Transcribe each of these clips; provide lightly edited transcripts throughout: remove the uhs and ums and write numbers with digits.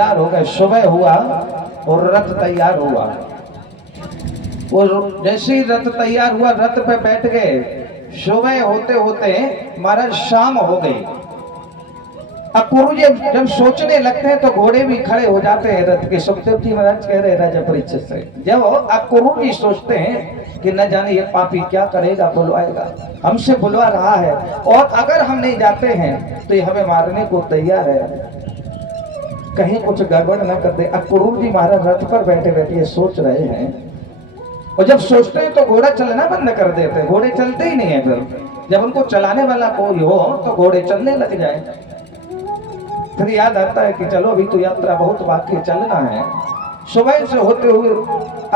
तैयार हो गए, सुबह हुआ और रथ तैयार हुआ। वो जैसे ही रथ तैयार हुआ, रथ पे बैठ गए। सुबह होते होते महाराज शाम हो गई। अब गुरु जी जब सोचने लगते हैं तो घोड़े भी खड़े हो जाते हैं रथ के। सुखदेव जी महाराज कह रहे राजा परीक्षित से, जब अब गुरु जी सोचते हैं कि न जाने ये पापी क्या करेगा, बुलवाएगा, हमसे बुलवा रहा है, और अगर हम नहीं जाते हैं तो ये हमें मारने को तैयार है, कहीं कुछ गड़बड़ न कर दे। अब गुरु जी महाराज रथ पर बैठे बैठे ये सोच रहे हैं, और जब सोचते हैं तो घोड़ा चलना बंद कर देते हैं। घोड़े चलते ही नहीं है। फिर जब उनको चलाने वाला कोई हो तो घोड़े चलने लग जाए। फिर याद आता है कि चलो अभी तो यात्रा बहुत बाकी चलना है। सुबह से होते हुए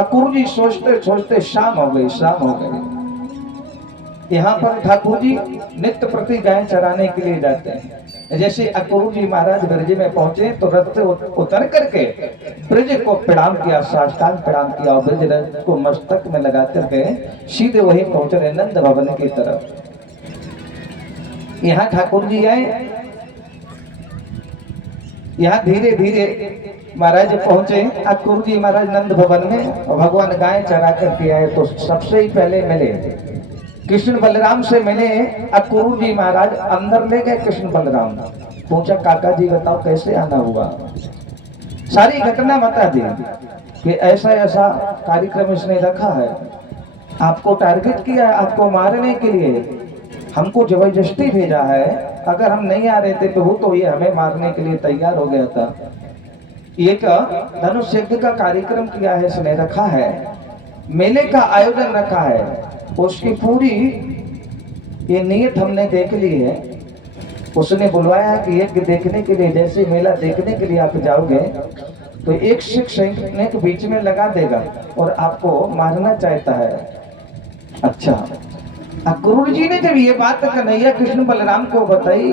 गुरु जी सोचते सोचते शाम हो गई, शाम हो गई। यहाँ पर ठाकुर जी नित्य प्रति गाय चराने के लिए जाते हैं। जैसे गुरु जी महाराज ब्रज में पहुंचे तो रथ से उतर करके ब्रज को प्रणाम किया, साष्टांग प्रणाम किया, और ब्रज रथ को मस्तक में लगा करके सीधे वही पहुंच रहे नंद भवन की तरफ। यहाँ ठाकुर जी आए, यहाँ धीरे धीरे महाराज पहुंचे गुरु जी महाराज नंद भवन में, और भगवान गाय चरा करके आए। तो सबसे ही पहले मिले कृष्ण बलराम से मिले। अब गुरु जी महाराज अंदर ले गए कृष्ण बलराम। पूछा काका जी बताओ कैसे आना हुआ, सारी घटना बता दी कि ऐसा ऐसा कार्यक्रम इसने रखा है, आपको टारगेट किया है, आपको मारने के लिए, हमको जबरदस्ती भेजा है, अगर हम नहीं आ रहे थे प्रभु तो ये हमें मारने के लिए तैयार हो गया था। एक धनुष यज्ञ का कार्यक्रम किया है, इसने रखा है, मेले का आयोजन रखा है, उसकी पूरी ये नियत हमने देख ली है। उसने बुलवाया कि यज्ञ देखने के लिए, जैसे मेला देखने के लिए आप जाओगे तो एक सिख सैनिक के बीच में लगा देगा और आपको मारना चाहता है। अच्छा, गुरु जी ने जब ये बात कन्हैया कृष्ण बलराम को बताई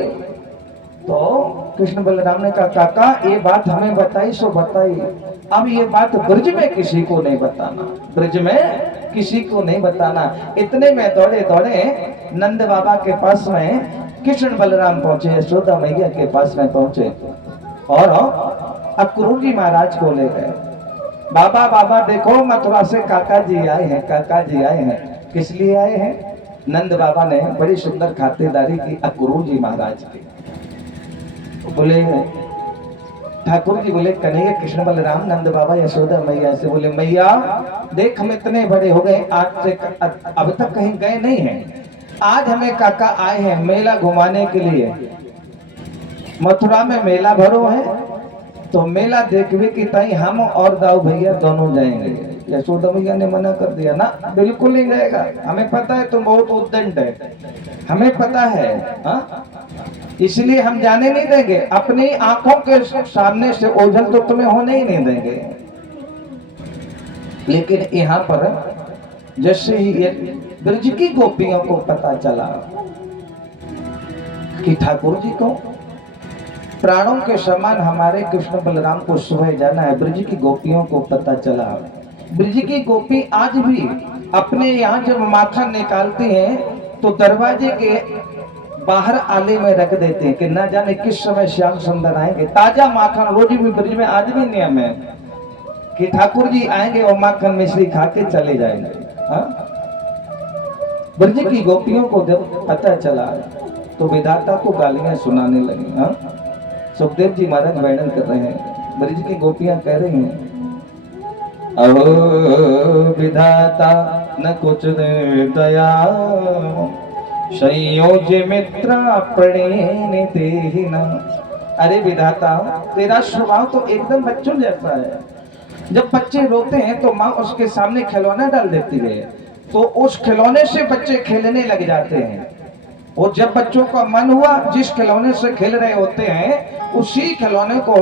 तो कृष्ण बलराम ने कहा काका ये बात हमें बताई सो बताई, अब ये बात ब्रज में किसी को नहीं बताना, ब्रज में किसी को नहीं बताना। इतने में दौड़े दौड़े नंद बाबा के पास में कृष्ण बलराम पहुंचे, यशोदा मैया के पास में पहुंचे, और अब गुरु जी महाराज को ले गए। बाबा बाबा देखो मथुरा से काका जी आए हैं, काका जी आए हैं। किस लिए आए हैं? नंद बाबा ने बड़ी सुंदर खातिरदारी की गुरु जी महाराज की। बोले ठाकुर जी, बोले कन्हैया कृष्ण बलराम नंद बाबा यशोदा मैया से, बोले मैया देख हम इतने बड़े हो गए, आज से अब तक कहीं गए नहीं हैं, आज हमें काका आए हैं मेला घुमाने के लिए। मथुरा में मेला भरो है तो मेला देखने की ताई हम और दाऊ भैया दोनों जाएंगे। यशोदा मैया ने मना कर दिया, ना बिल्कुल नहीं जाएगा, हमें पता है तुम बहुत उद्दंड है, हमें पता है, हा? इसलिए हम जाने नहीं देंगे, अपनी आंखों के सामने से ओझल तो तुम्हें होने ही नहीं देंगे। लेकिन यहाँ पर जैसे ही ये ब्रज की गोपियों को पता चला कि ठाकुर जी को प्राणों के समान हमारे कृष्ण बलराम को सुबह जाना है, ब्रज की गोपियों को पता चला। ब्रज की गोपी आज भी अपने यहाँ जब माखन निकालती हैं तो दरवाजे के बाहर आले में रख देते हैं कि ना जाने किस समय श्याम सुंदर आएंगे। ताजा माखन रोज भी ब्रज में आज भी नियम है कि ठाकुर जी आएंगे और माखन मिश्री खा के चले जाएंगे। ब्रज की गोपियों को जब पता चला तो विधाता को गालियां सुनाने लगी। सुखदेव जी महाराज वर्णन कर रहे हैं, ब्रज की गोपियां कह रही हैं, अहो विधाता न कुछ दया, संयोज्य मित्र प्रणेन तेहिना। अरे विधाता तेरा स्वभाव तो एकदम बच्चों जैसा है, जब बच्चे रोते हैं तो माँ उसके सामने खिलौना डाल देती है तो उस खिलौने से बच्चे खेलने लग जाते हैं, और जब बच्चों का मन हुआ जिस खिलौने से खेल रहे होते हैं उसी खिलौने को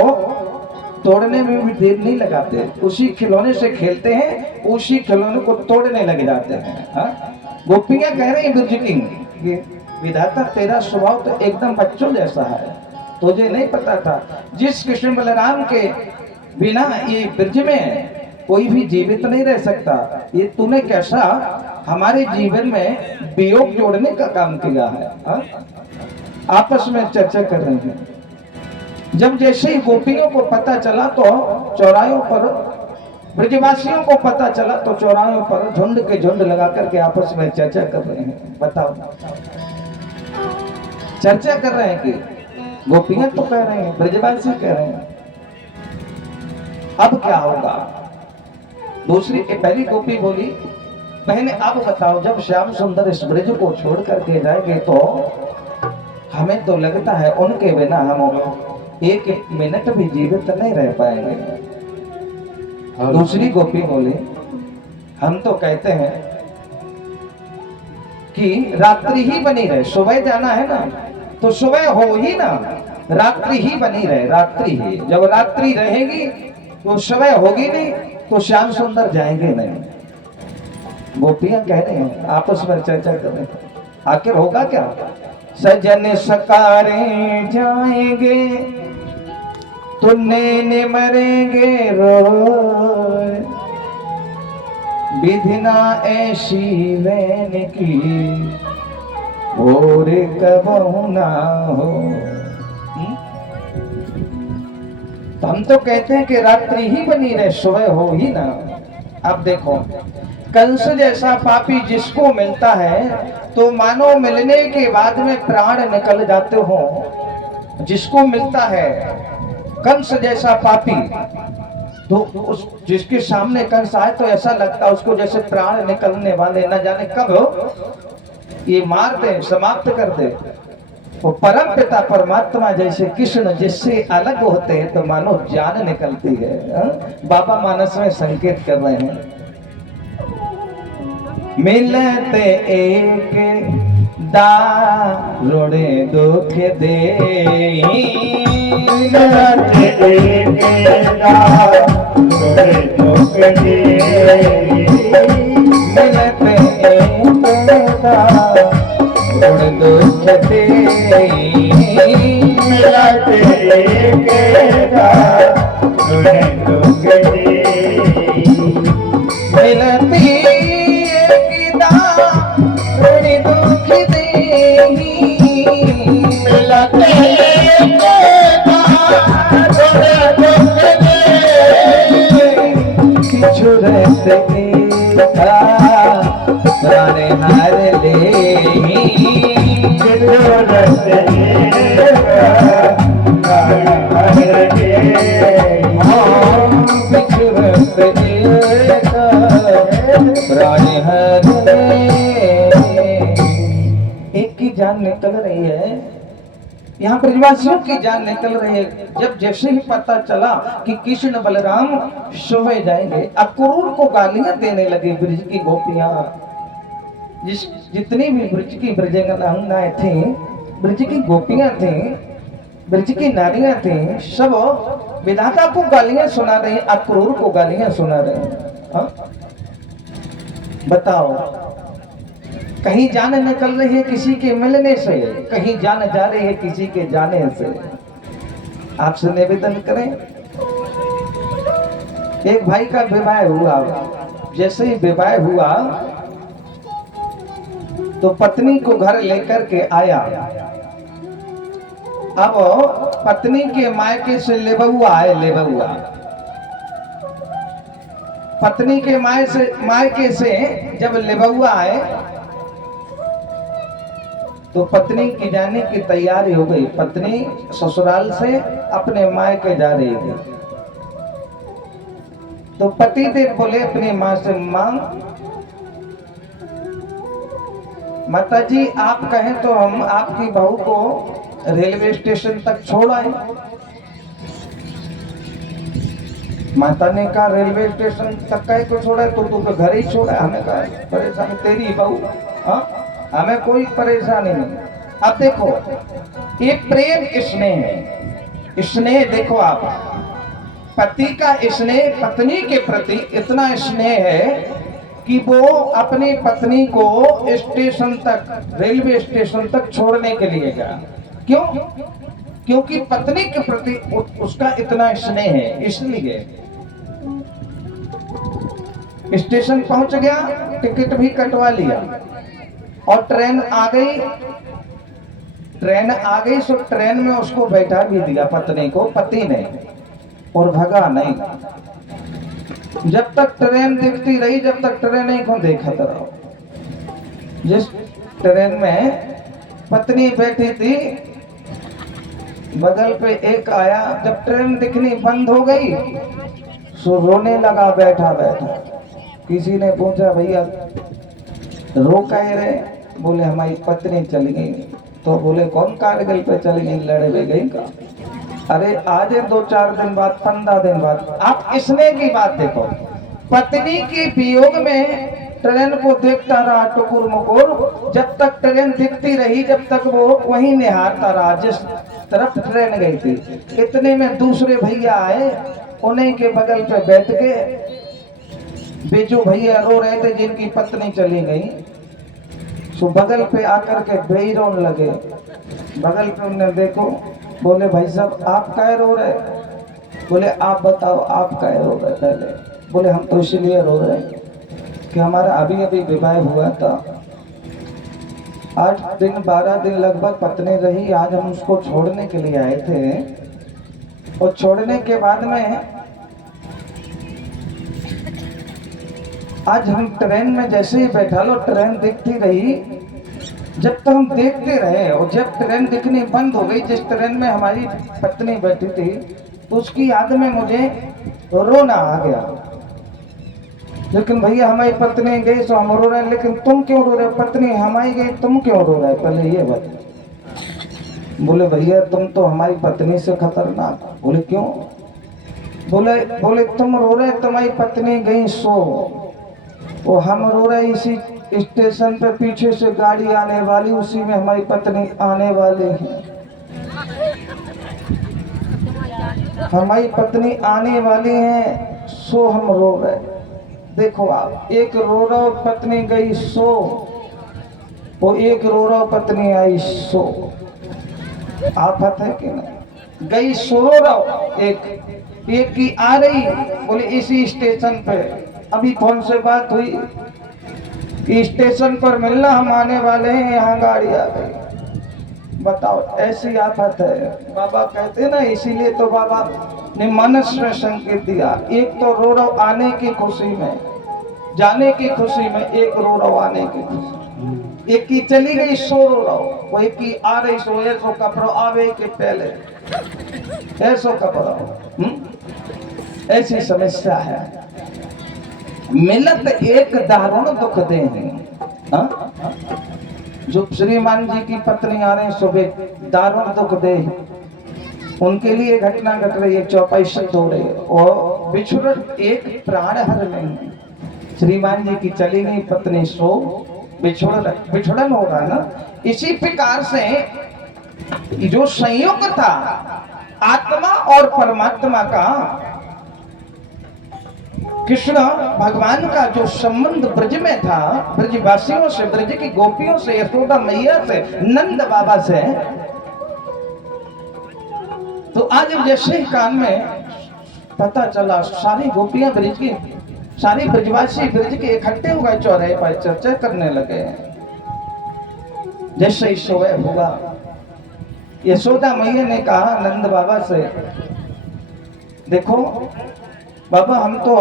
तोड़ने में भी देर नहीं लगाते, उसी खिलौने से खेलते हैं, उसी खिलौने को तोड़ने लग जाते हैं। गोपियां कह रही हैं ब्रज की, विधाता तेरा स्वभाव तो एकदम बच्चों जैसा है, तुझे नहीं पता था जिस कृष्ण बलराम के बिना ये ब्रज में कोई भी जीवित नहीं रह सकता, ये तूने कैसा हमारे जीवन में वियोग जोड़ने का काम किया है। आपस में चर्चा कर रहे हैं। जब जैसे ही गोपियों को पता चला तो चौराहों पर, ब्रजवासियों को पता चला तो चौराहों पर झुंड के झुंड लगा करके आपस में चर्चा कर रहे हैं। बताओ, चर्चा कर रहे हैं कि गोपियां तो कह रहे हैं, ब्रजवासी कह रहे हैं, अब क्या होगा। दूसरी पहली गोपी बोली, बहने अब बताओ, जब श्याम सुंदर इस ब्रज को छोड़ करके जाएंगे तो हमें तो लगता है उनके बिना हम एक मिनट भी जीवित नहीं रह पाएंगे। दूसरी गोपी बोली, हम तो कहते हैं कि रात्रि ही बनी रहे, सुबह जाना है ना तो सुबह हो ही ना, रात्रि ही बनी रहे, रात्रि ही। जब रात्रि रहेगी तो सुबह होगी नहीं, तो श्याम सुंदर जाएंगे नहीं। गोपियां कह रहे हैं, आपस में चर्चा कर रहे हैं, आखिर होगा क्या। सजन सकारे जाएंगे तो नैने मरेंगे रोए, विधिना ऐसी वैन की भोर कबहू ना हो। तो हम तो कहते हैं कि रात्रि ही बनी रहे, सुबह हो ही ना। अब देखो, कंस जैसा पापी जिसको मिलता है तो मानो मिलने के बाद में प्राण निकल जाते हो। जिसको मिलता है कंस जैसा पापी, तो उस जिसके सामने कंस आए तो ऐसा लगता है उसको जैसे प्राण निकलने वाले, न जाने कब ये मार दे, समाप्त कर दे। वो परम पिता परमात्मा जैसे कृष्ण जिससे अलग होते हैं तो मानो जान निकलती है। बाबा मानस में संकेत कर रहे हैं, मिलते एक दारुणे दुख दे, मिलते एक दारुणे दुख दे, मिलते एक दारुणे दुख दे, मिलते एक दारुणे दुख दे, मिलती प्राण हार ले, प्राण हार ले। एक की जान निकल रही है, यहाँ ब्रजवासियों की जान निकल रही है। जब जैसे ही पता चला कि कृष्ण बलराम सुबह जाएंगे, अक्रूर को गालियां देने लगे ब्रज की गोपियां। जितनी भी ब्रज की ब्रजंगनाएं थी, ब्रज की गोपियां थी, ब्रज की नारियां थी, सब विधाता को गालियां सुना रही, अक्रूर को गालियां सुना रहे। बताओ, कहीं जान निकल रही है किसी के मिलने से, कहीं जान जा रही है किसी के जाने से। आपसे निवेदन करें, एक भाई का विवाह हुआ, जैसे ही विवाह हुआ तो पत्नी को घर लेकर के आया। अब पत्नी के मायके से लेबुआ आए, लेबुआ पत्नी के मायके से जब लेबुआ आए तो पत्नी की जाने की तैयारी हो गई। पत्नी ससुराल से अपने मायके जा रही थी, तो पति देव बोले अपनी माँ से, माँ माता जी आप कहें तो हम आपकी बहू को रेलवे स्टेशन तक छोड़ आए। माता ने कहा रेलवे स्टेशन तक कहे को छोड़ा, तो घर ही छोड़ा। हमें कहा परेशानी तेरी बहू, हाँ हमें कोई परेशानी नहीं। अब देखो, ये प्रेम स्नेह है। स्नेह देखो आप, पति का स्नेह पत्नी के प्रति इतना स्नेह है कि वो अपनी पत्नी को स्टेशन तक, रेलवे स्टेशन तक छोड़ने के लिए गया। क्यों? क्योंकि पत्नी के प्रति उसका इतना स्नेह है। इसलिए स्टेशन पहुंच गया, टिकट भी कटवा लिया और ट्रेन आ गई। ट्रेन आ गई सो ट्रेन में उसको बैठा भी दिया पत्नी को, पति ने, और भगा नहीं। जब तक ट्रेन दिखती रही, जब तक ट्रेन को देखता रहो। जिस ट्रेन में पत्नी बैठी थी, बगल पे एक आया, जब ट्रेन दिखनी बंद हो गई सो रोने लगा बैठा बैठा। किसी ने पूछा भैया रो कह रहे? बोले हमारी पत्नी चली गई। तो बोले कौन कारगिल पे चली गई, लड़े गई का? अरे आज 2-4 दिन बाद, 15 दिन बाद। आप इसने की बात देखो, पत्नी के वियोग में ट्रेन को देखता रहा टुकुर मुकुर, जब तक ट्रेन दिखती रही, जब तक वो वहीं निहारता रहा जिस तरफ ट्रेन गई थी। इतने में दूसरे भैया आए, उन्हीं के बगल पे बैठ के बेजू भैया रो रहे थे जिनकी पत्नी चली गई। सो बगल पे आकर के बेई रोने लगे। बगल पे उन्हें देखो, बोले भाई साहब आप काहे रो रहे? बोले आप बताओ आप काहे रो रहे? पहले बोले हम तो इसलिए रो रहे हैं कि हमारा अभी अभी विवाह हुआ था, 8 दिन 12 दिन लगभग पत्नी रही। आज हम उसको छोड़ने के लिए आए थे, और छोड़ने के बाद में आज हम ट्रेन में जैसे ही बैठा लो, ट्रेन दिखती रही, जब तक हम देखते रहे, और जब ट्रेन दिखनी बंद हो गई, जिस ट्रेन में हमारी पत्नी बैठी थी, तो उसकी याद में मुझे रोना आ गया। लेकिन भैया हमारी पत्नी गई तो हम रो रहे हैं, लेकिन तुम क्यों रो रहे? पत्नी हमारी गई तुम क्यों रो रहे? पहले ये बात। बोले भैया तुम तो हमारी पत्नी से खतरनाक। बोले क्यों? बोले तुम रो रहे तुम्हारी पत्नी गई सो, वो हम रो रहे इसी स्टेशन पे पीछे से गाड़ी आने वाली, उसी में हमारी पत्नी आने वाली है। हमारी पत्नी आने वाली है सो हम रो रहे। देखो आप, एक रो रहा पत्नी गई सो, वो एक रो रहा पत्नी आई सो। आफत है कि नहीं? गई सो रो रहा, एक की आ रही, बोले इसी स्टेशन पे अभी फोन से बात हुई, स्टेशन पर मिलना, हम आने वाले हैं, यहाँ गाड़ी आ गई। बताओ ऐसी आफत है। बाबा कहते ना, इसीलिए तो बाबा ने मनस में संकेत दिया, एक तो रो रहा आने की खुशी में, जाने की खुशी में, एक रो रहा आने की खुशी। एक की चली गई सो रो रहा, वो एक की आ रही सो, ऐसो कपड़ो आवे के पहले ऐसो कपड़ो। ऐसी समस्या है। मिलत एक दारुण दुख दे हैं। जो श्रीमान जी की पत्नी आ रहे हैं सुबह, दारुण दुख दे, उनके लिए घटना घट रही है, चौपाई शब्द हो रही है, और बिछुड़न एक प्राण हर नहीं। श्रीमान जी की चली गई पत्नी सो, बिछुड़न हो रहा ना। इसी प्रकार से जो संयोग था आत्मा और परमात्मा का, कृष्ण भगवान का जो संबंध ब्रज में था, ब्रजवासियों से, ब्रज की गोपियों से, यशोदा मैया से, नंद बाबा से, तो आज जैसे ही कान में पता चला, सारी गोपियां ब्रज की, सारी ब्रजवासी ब्रज के इकट्ठे हो गए, चौराहे पर चर्चा करने लगे। जैसे ही सुबह हुआ, यशोदा मैया ने कहा नंद बाबा से, देखो बाबा हम तो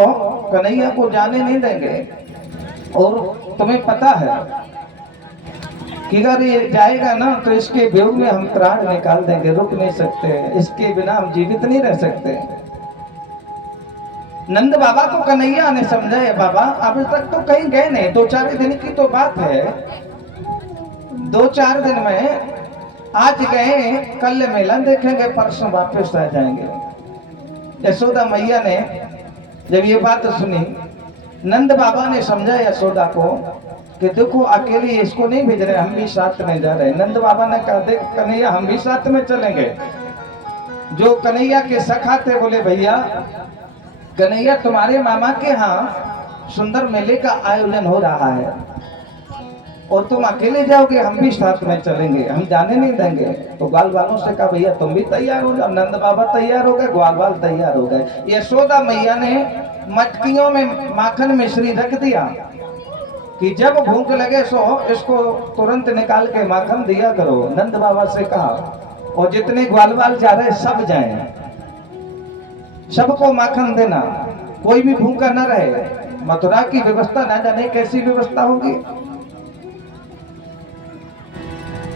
कन्हैया को जाने नहीं देंगे, और तुम्हें पता है कि अगर ये जाएगा ना तो इसके वियोग में हम प्राण निकाल देंगे, रुक नहीं सकते, इसके बिना हम जीवित नहीं रह सकते। नंद बाबा को कन्हैया ने समझाया, बाबा अभी तक तो कहीं गए नहीं, 2-4 दिन की तो बात है, 2-4 दिन में आज गए, कल मेला देखेंगे, परसों वापस आ जाएंगे। यशोदा मैया ने जब ये बात सुनी, नंद बाबा ने समझा यशोदा को कि देखो अकेले इसको नहीं भेज रहे, हम भी साथ में जा रहे हैं। नंद बाबा ने कहा, देख कन्हैया हम भी साथ में चलेंगे। जो कन्हैया के सखा थे बोले, भैया कन्हैया तुम्हारे मामा के यहाँ सुंदर मेले का आयोजन हो रहा है, और तुम अकेले जाओगे, हम भी साथ में चलेंगे, हम जाने नहीं देंगे। तो ग्वाल वालों से कहा, भैया तुम भी तैयार हो जाओ। नंद बाबा तैयार हो गए, ग्वाल वाल तैयार हो गए। यशोदा मैया ने मटकियों में माखन मिश्री रख दिया, कि जब भूख लगे सो इसको तुरंत निकाल के माखन दिया करो। नंद बाबा से कहा, और जितने ग्वालवाल जा रहे सब जाएं, सबको माखन देना, कोई भी भूखा न रहे। मथुरा की व्यवस्था ना जाने कैसी व्यवस्था होगी।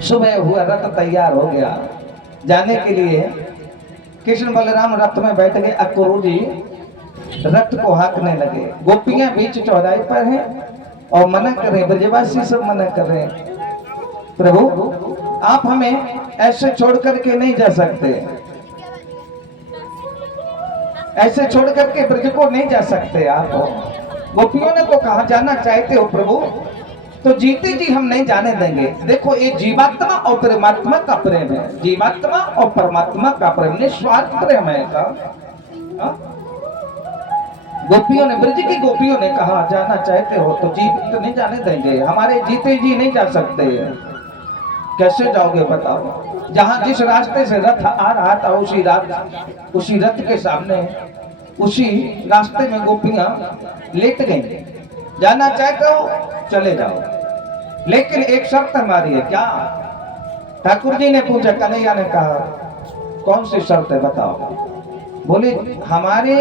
सुबह हुआ, रथ तैयार हो गया जाने के लिए। कृष्ण बलराम रथ में बैठ गए। अक्रूर जी रथ को हाँकने लगे। गोपियां बीच चौराहे पर हैं और मना कर रहे, ब्रजवासी सब मना कर रहे हैं, प्रभु आप हमें ऐसे छोड़ करके नहीं जा सकते, ऐसे छोड़ करके ब्रज को नहीं जा सकते आप। गोपियों ने तो कहा जाना चाहते हो प्रभु, तो जीते जी हम नहीं जाने देंगे। देखो ये जीवात्मा और परमात्मा का प्रेम है, जीवात्मा और परमात्मा का प्रेम, निस्वार्थ प्रेम है का। गोपियों ने, ब्रज की गोपियों ने कहा जाना चाहते हो तो जीवित नहीं जाने देंगे, हमारे जीते जी नहीं जा सकते। कैसे जाओगे बताओ। जहां जिस रास्ते से रथ आ रहा था उसी रथ के सामने उसी रास्ते में गोपियां लेट गई। जाना चाहते हो चले जाओ, लेकिन एक शर्त हमारी है। क्या? ठाकुर जी ने पूछा। कन्हैया ने कहा कौन सी शर्त है बताओ। बोले हमारे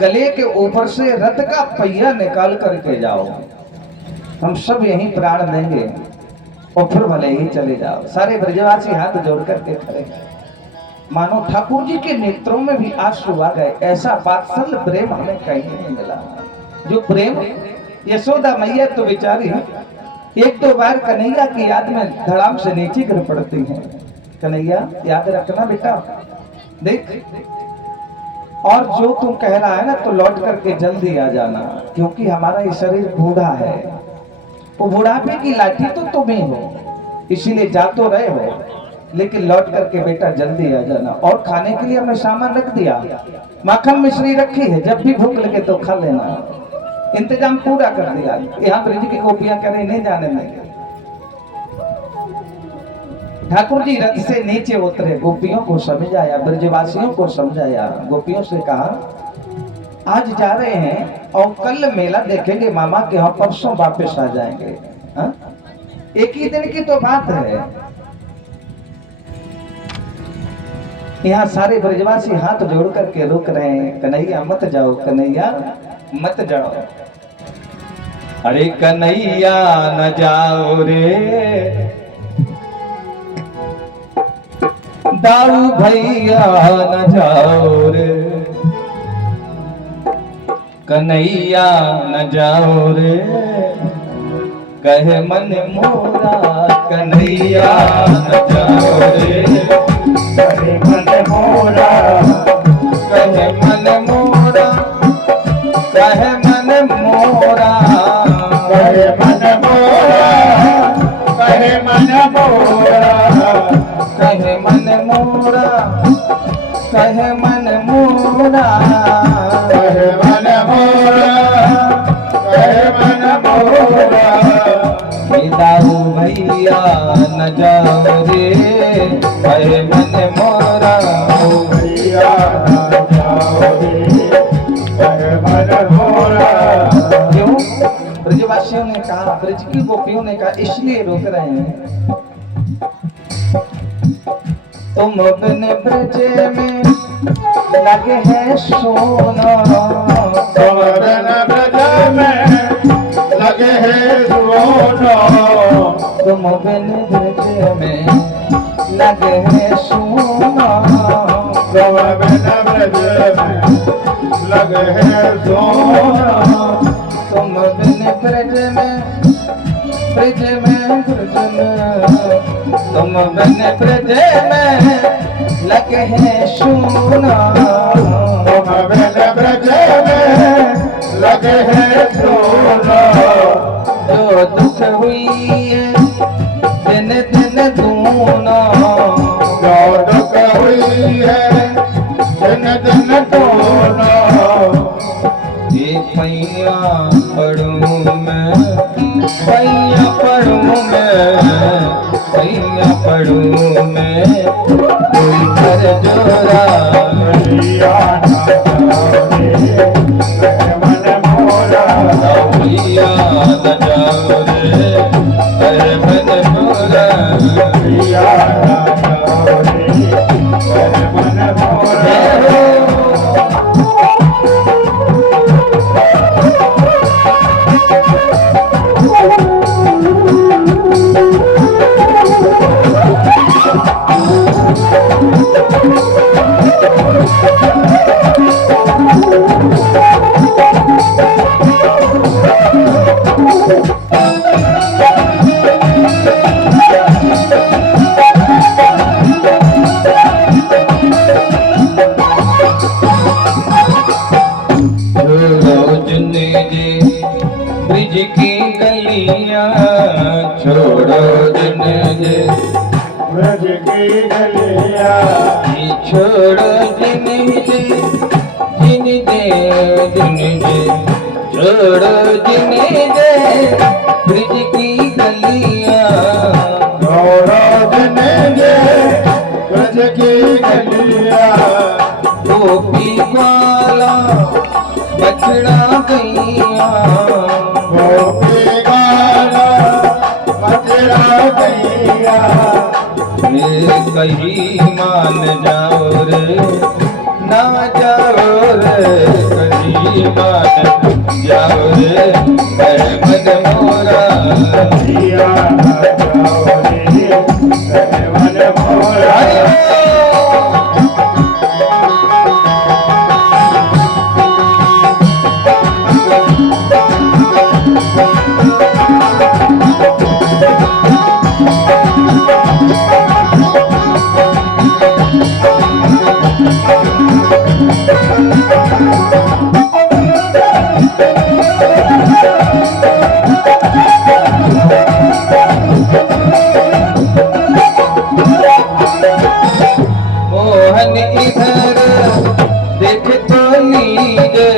गले के ऊपर से रथ का पहिया निकाल करके जाओ, हम सब यहीं प्राण देंगे और फिर भले ही चले जाओ। सारे ब्रजवासी हाथ जोड़ करके खड़े, मानो ठाकुर जी के नेत्रों में भी आंसू आ गए। ऐसा वात्सल्य प्रेम हमें कहीं नहीं मिला। जो प्रेम यशोदा मैया तो बेचारी एक दो बार कन्हैया की याद में धड़ाम से नीचे गिर पड़ती हैं। कन्हैया याद रखना बेटा, देख और जो तुम कह रहा है ना तो लौट करके जल्दी आ जाना, क्योंकि हमारा ये शरीर बूढ़ा है। वो बुढ़ापे की लाठी तो तुम ही हो, इसीलिए जा तो रहे हो, लेकिन लौट करके बेटा जल्दी आ जाना। और खाने के लिए हमने सामान रख दिया, माखन मिश्री रखी है, जब भी भूख लगे तो खा लेना, इंतजाम पूरा कर दिया। यहाँ ब्रज की गोपियां कह रही नहीं जाने देंगे। ठाकुर जी रथ से नीचे उतरे, गोपियों को समझाया, ब्रजवासियों को समझाया। गोपियों से कहा आज जा रहे हैं और कल मेला देखेंगे मामा के, हम परसों वापस आ जाएंगे। हा? एक ही दिन की तो बात है। यहाँ सारे ब्रजवासी हाथ जोड़ करके रुक रहे हैं। कन्हैया मत जाओ, कन्हैया मत जाओ। अरे कन्हैया न जाओ रे, दाऊ भैया न जाओ रे, कन्हैया न जाओ रे, कहे मन मोरा कन्हैया न जाओ रे, कहे मन मोरा, कहे मन मोरा, कहे मन मोरा, कहे मन मोरा, कहे मन मोरा, कहे मन मोरा, कहे मन मोरा, कहे मन मोरा, कहे मन मोरा, दाऊ भैया न जाओ रे, कहे मन मोरा, भैया न जाओ रे, कहे मन मोरा। क्यों? ब्रजवासियों ने कहा, ब्रज की गोपियों ने कहा इसलिए रोक रहे हैं, तुम अपने ब्रज में लगे हैं सोना, तुम अपने ब्रज में लगे हैं सोना, तुम अपने ब्रज में लगे हैं सोना, तुम अपने ब्रज में लगे हैं सोना, तुम अपने ब्रज में, ब्रज में, ब्रज में, तुम बने ब्रज में लगे हैं सोना, तुम बने ब्रज में लगे हैं सोना। जो दुख हुई है दिन दिन दूना, जो दुख हुई है दिन दिन दूना, ये पैया पढ़ूं मैं, पैया पढ़ूं मैं, पैया पढ़ूं मैं, कोई कर जोरा, भैया न जाओ रे, कहे मन मोरा, भैया न ब्रिज की गलियां छोड़ो दिन जे ब्रज की गलियां छोड़ो दिन जे छोड़ो दिन जे ब्रिज की गलियां छोड़ो दिन जे ब्रज की गलियां गोपी ग्वाला बछड़ा गैया गोपी गाना बजरा गैया कही मान जाओ रे ना जाओ रे कही मान जाओ रे मन मोरा जिया जाओ रे मन मोरा मोहन इधर देख तो लीजे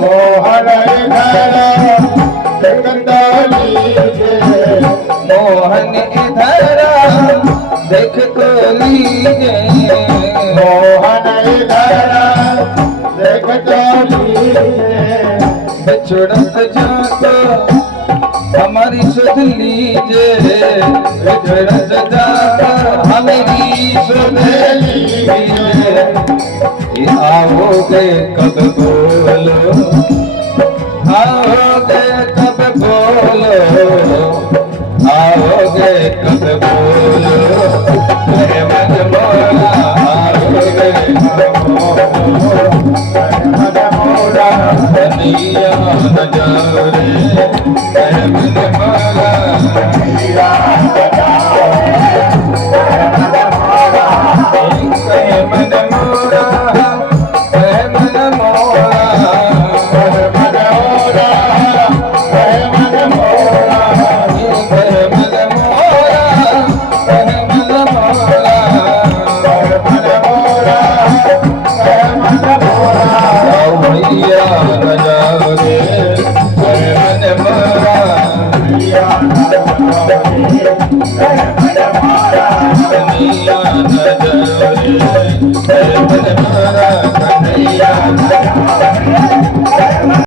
मोहन घर जगदोलीजे मोहन इधर देख तो लीजे मोहन घर जगदोलीजे बिछड़त जातो हमारी सुध लीजे बिछड़त जातो हमारी सुध लीजे आओगे कब बोलो आओगे कब बोलो आओगे कब बोलो मेरे मन मोरा आओगे कब बोलो मन मोरा कन्हैया न जाओ रे मेरे मन मोरा जिया जाओ कहे मन मोरा कहे मन मोरा मन मोरा मन मोरा कहे मन मोरा कहे मन मोरा मन मोरा मन मोरा आओ भैया न जाओ रे कहे मन मोरा जिया जाओ रे मन मोरा कन्हैया न जाओ रे कहे मन मोरा कन्हैया